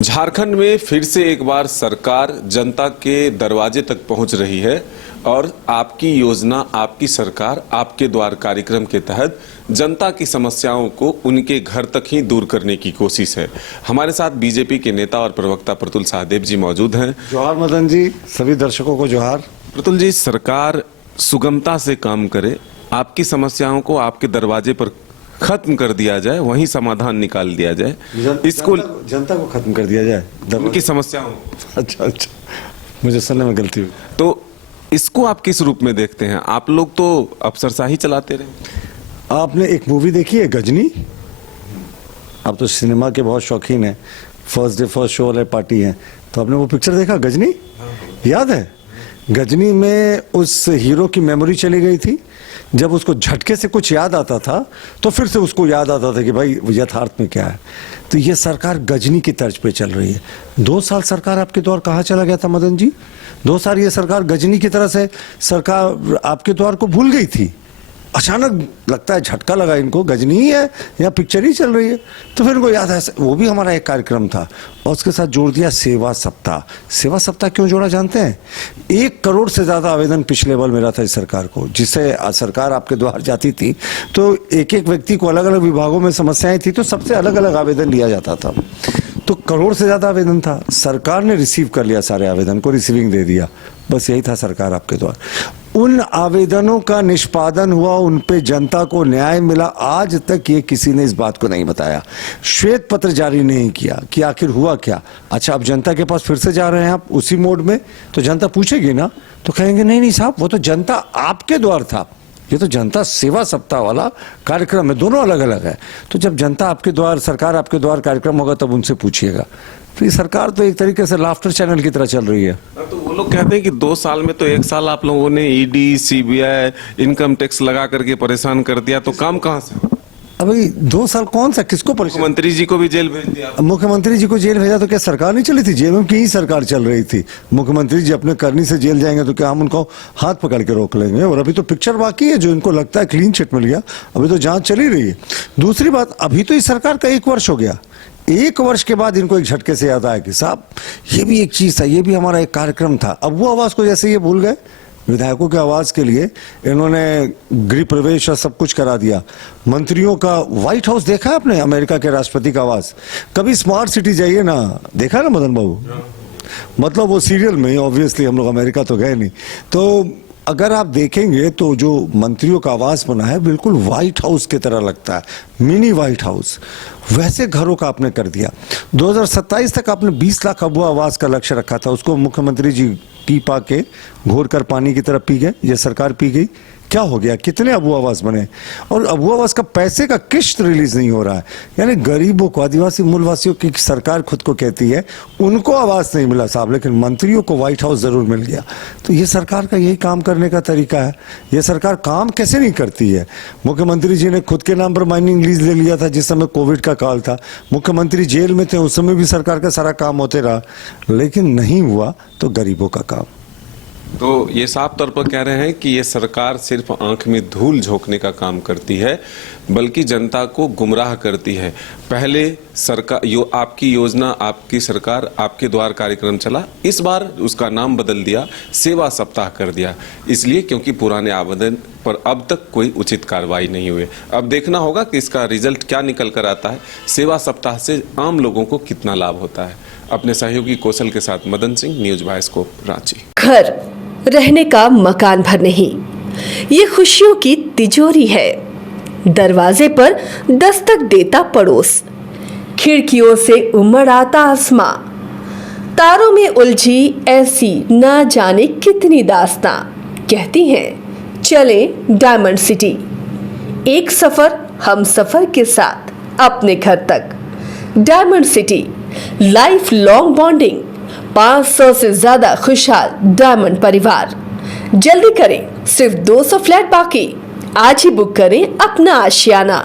झारखंड में फिर से एक बार सरकार जनता के दरवाजे तक पहुंच रही है और आपकी योजना, आपकी सरकार, आपके द्वार कार्यक्रम के तहत जनता की समस्याओं को उनके घर तक ही दूर करने की कोशिश है। हमारे साथ बीजेपी के नेता और प्रवक्ता प्रतुल सहदेव जी मौजूद हैं। जोहार मदन जी, सभी दर्शकों को जोहार। प्रतुल जी, सरकार सुगमता से काम करे, आपकी समस्याओं को आपके दरवाजे पर खत्म कर दिया जाए, वहीं समाधान निकाल दिया जाए। इसको जनता को खत्म कर दिया जाए, उनकी समस्याओं। अच्छा, मुझे सुनने में गलती हुई। तो इसको आप किस रूप में देखते हैं? आप लोग तो अफसरशाही चलाते रहे। आपने एक मूवी देखी है गजनी? आप तो सिनेमा के बहुत शौकीन हैं, फर्स्ट डे फर्स्ट शो वाले पार्टी हैं, तो आपने वो पिक्चर देखा गजनी? याद है? गजनी में उस हीरो की मेमोरी चली गई थी। जब उसको झटके से कुछ याद आता था तो फिर से उसको याद आता था कि भाई यथार्थ में क्या है। तो ये सरकार गजनी की तर्ज पे चल रही है। 2 साल सरकार आपके द्वार कहाँ चला गया था मदन जी? 2 साल ये सरकार गजनी की तरह से सरकार आपके द्वार को भूल गई थी। अचानक लगता है झटका लगा इनको, गजनी ही है या पिक्चर ही चल रही है। तो फिर इनको याद है, वो भी हमारा एक कार्यक्रम था और उसके साथ जोड़ दिया सेवा सप्ताह। सेवा सप्ताह क्यों जोड़ा जानते हैं? 1 करोड़ से ज्यादा आवेदन पिछले बार मिला था इस सरकार को। जिससे सरकार आपके द्वार जाती थी तो एक एक व्यक्ति को अलग अलग विभागों में समस्याएं थी, तो सबसे अलग अलग आवेदन लिया जाता था। तो करोड़ से ज्यादा आवेदन था, सरकार ने रिसीव कर लिया, सारे आवेदन को रिसीविंग दे दिया। बस यही था सरकार आपके द्वार। उन आवेदनों का निष्पादन हुआ, उन पे जनता को न्याय मिला। आज तक ये किसी ने इस बात को नहीं बताया, श्वेत पत्र जारी नहीं किया कि आखिर हुआ क्या। अच्छा, अब जनता के पास फिर से जा रहे हैं आप उसी मोड में, तो जनता पूछेगी ना, तो कहेंगे नहीं नहीं साहब, वो तो जनता आपके द्वार था, ये तो जनता सेवा सप्ताह वाला कार्यक्रम है, दोनों अलग अलग है। तो जब जनता आपके द्वार, सरकार आपके द्वार कार्यक्रम होगा तब उनसे पूछिएगा। तो ये सरकार तो एक तरीके से लाफ्टर चैनल की तरह चल रही है। तो वो लोग कहते हैं कि 2 साल में तो 1 साल आप लोगों ने ईडी, सीबीआई, इनकम टैक्स लगा करके परेशान कर दिया, तो काम कहाँ से? अभी 2 साल कौन सा, किसको परेशान? मुख्यमंत्री जी को भी जेल भेज दिया। मुख्यमंत्री जी को जेल भेजा तो क्या सरकार नहीं चली थी? जेल की ही सरकार चल रही थी। मुख्यमंत्री जी अपने करनी से जेल जाएंगे तो क्या हम उनको हाथ पकड़ के रोक लेंगे? और अभी तो पिक्चर बाकी है, जो इनको लगता है क्लीन चिट मिल गया, अभी तो जांच चली रही है। दूसरी बात, अभी तो इस सरकार का 1 वर्ष हो गया। 1 वर्ष के बाद इनको एक झटके से याद आया कि साहब ये भी एक चीज था, ये भी हमारा एक कार्यक्रम था। अब वो आवाज को जैसे ये भूल गए। विधायकों के आवाज के लिए इन्होंने गृह प्रवेश और सब कुछ करा दिया। मंत्रियों का व्हाइट हाउस देखा है आपने? अमेरिका के राष्ट्रपति का आवास। कभी स्मार्ट सिटी जाइए ना, देखा ना मदन बाबू? मतलब वो सीरियल में, ऑब्वियसली हम लोग अमेरिका तो गए नहीं। तो अगर आप देखेंगे तो जो मंत्रियों का आवास बना है बिल्कुल व्हाइट हाउस की तरह लगता है, मिनी व्हाइट हाउस। वैसे घरों का आपने कर दिया। 2027 तक आपने 20 लाख अबू आवास का लक्ष्य रखा था, उसको मुख्यमंत्री जी पी पा के घोर कर पानी की तरफ पी गए, ये सरकार पी गई। क्या हो गया? कितने अबू आवास बने? और अबू आवास का पैसे का किश्त रिलीज नहीं हो रहा है। यानी गरीबों को, आदिवासी मूलवासियों की सरकार खुद को कहती है उनको आवास नहीं मिला साहब, लेकिन मंत्रियों को व्हाइट हाउस जरूर मिल गया। तो ये सरकार का यही काम करने का तरीका है। ये सरकार काम कैसे नहीं करती है? मुख्यमंत्री जी ने खुद के नाम पर माइनिंग लीज ले लिया था जिस समय कोविड का काल था। मुख्यमंत्री जेल में थे, उस समय भी सरकार का सारा काम होते रहा, लेकिन नहीं हुआ तो गरीबों का काम। तो ये साफ तौर पर कह रहे हैं कि ये सरकार सिर्फ आंख में धूल झोंकने का काम करती है, बल्कि जनता को गुमराह करती है। पहले सरकार आपकी योजना, आपकी सरकार, आपके द्वार कार्यक्रम चला, इस बार उसका नाम बदल दिया, सेवा सप्ताह कर दिया। इसलिए क्योंकि पुराने आवेदन पर अब तक कोई उचित कार्रवाई नहीं हुई। अब देखना होगा कि इसका रिजल्ट क्या निकल कर आता है, सेवा सप्ताह से आम लोगों को कितना लाभ होता है। अपने सहयोगी कौशल के साथ मदन सिंह, न्यूज बायोस्कोप, रांची। घर रहने का मकान भर नहीं, ये खुशियों की तिजोरी है। दरवाजे पर दस्तक देता पड़ोस, खिड़कियों से उमड़ आता आसमां, तारों में उलझी ऐसी ना जाने कितनी दास्तां। कहती हैं चले डायमंड सिटी, एक सफर हम सफर के साथ अपने घर तक। Diamond city, life long bonding, 500 से ज्यादा खुशहाल डायमंड परिवार। जल्दी करें, सिर्फ 200 फ्लैट बाकी। आज ही बुक करें अपना आशियाना।